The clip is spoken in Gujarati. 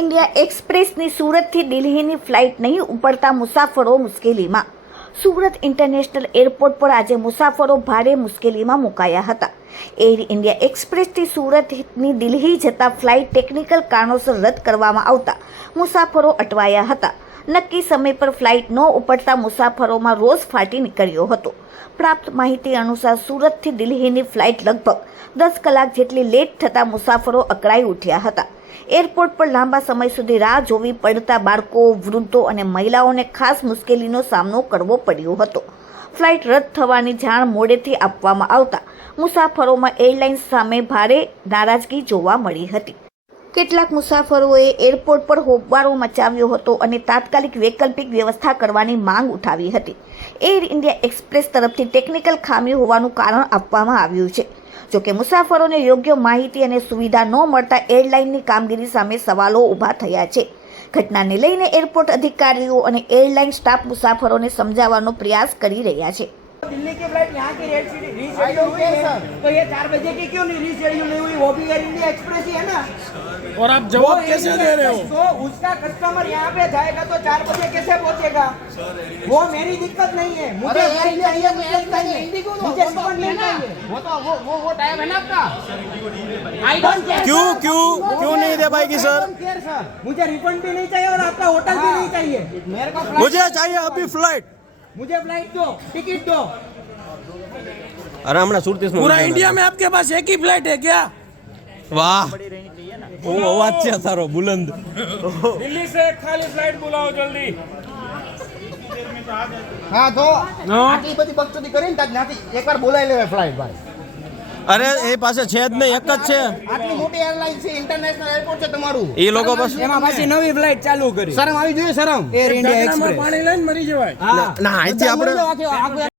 ઇન્ડિયા એક્સપ્રેસની સુરતથી દિલ્હીની ફ્લાઇટ નહીં ઉપડતા મુસાફરો મુશ્કેલીમાં. સુરત ઇન્ટરનેશનલ એરપોર્ટ પર આજે મુસાફરો ભારે મુશ્કેલીમાં મુકાયા હતા. એર ઇન્ડિયા એક્સપ્રેસથી સુરતની દિલ્હી જતા ફ્લાઇટ ટેકનિકલ કારણોસર રદ કરવામાં આવતા મુસાફરો અટવાયા હતા. નક્કી સમય પર ફ્લાઇટ ન ઉપડતા મુસાફરોમાં રોષ ફાટી નીકળ્યો હતો. પ્રાપ્ત માહિતી અનુસાર સુરતથી દિલ્હીની ફ્લાઇટ લગભગ 10 કલાક જેટલી લેટ થતા મુસાફરો અકળાઈ ઉઠ્યા હતા. એરપોર્ટ પર લાંબા સમય સુધી રાહ જોવી પડતા બાળકો, વૃદ્ધો અને મહિલાઓને ખાસ મુશ્કેલીનો સામનો કરવો પડ્યો હતો. ફ્લાઇટ રદ થવાની જાણ મોડેથી આપવામાં આવતા મુસાફરોમાં એરલાઇન્સ સામે ભારે નારાજગી જોવા મળી હતી. કેટલાક મુસાફરોએ એરપોર્ટ પર હોબાળો મચાવ્યો હતો અને તાત્કાલિક વૈકલ્પિક વ્યવસ્થા કરવાની માંગ ઉઠાવી હતી. એર ઇન્ડિયા એક્સપ્રેસ તરફથી ટેકનિકલ ખામી હોવાનું કારણ આપવામાં આવ્યું છે. જોકે મુસાફરોને યોગ્ય માહિતી અને સુવિધા ન મળતા એરલાઇનની કામગીરી સામે સવાલો ઊભા થયા છે. ઘટનાને લઈને એરપોર્ટ અધિકારીઓ અને એરલાઇન સ્ટાફ મુસાફરોને સમજાવવાનો પ્રયાસ કરી રહ્યા છે. दिल्ली की फ्लाइट यहाँ की रीशेड्यूल हुई है, तो ये 4 बजे की क्यों नहीं रीशेड्यूल नहीं हुई? वो भी एयर इंडिया एक्सप्रेस ही है ना. और आप जवाब कैसे दे रहे हो? तो उसका कस्टमर यहाँ पे जाएगा तो 4 बजे कैसे पहुँचेगा? वो मेरी दिक्कत नहीं है. मुझे फ्लाइट चाहिए, मुझे चाहिए, मुझे रिफंड नहीं चाहिए. वो टाइम है ना आपका. I don't care. क्यों नहीं दे पाएगी सर? केयर सर, मुझे रिफंड भी नहीं चाहिए और आपका होटल भी नहीं चाहिए. मेरे को मुझे चाहिए अभी फ्लाइट. मुझे फ्लाइट दो, टिकट दो. अरे हमारा सूरत पूरा इंडिया में आपके पास एक ही फ्लाइट है क्या? वाह, वो आवाज છે સારો બુલંદ. दिल्ली से खाली फ्लाइट बुलाओ जल्दी. હા તો આટલી બધી બકચોદી કરીને ત્યાંથી એકવાર બોલાવી લેવાય ફ્લાઇટ ભાઈ. અરે એ પાસે છે જ નહીં, એક જ છે. આટલી મોટી એરલાઇન છે, ઇન્ટરનેશનલ એરપોર્ટ છે તમારું. એ લોકો બસ એમાં પાછી નવી ફ્લાઇટ ચાલુ કરી શરમ આવી જોઈએ, શરમ. એર ઇન્ડિયા એક્સપ્રેસ પાણી લઈને મરી જવાય. ના અહીંથી આપણે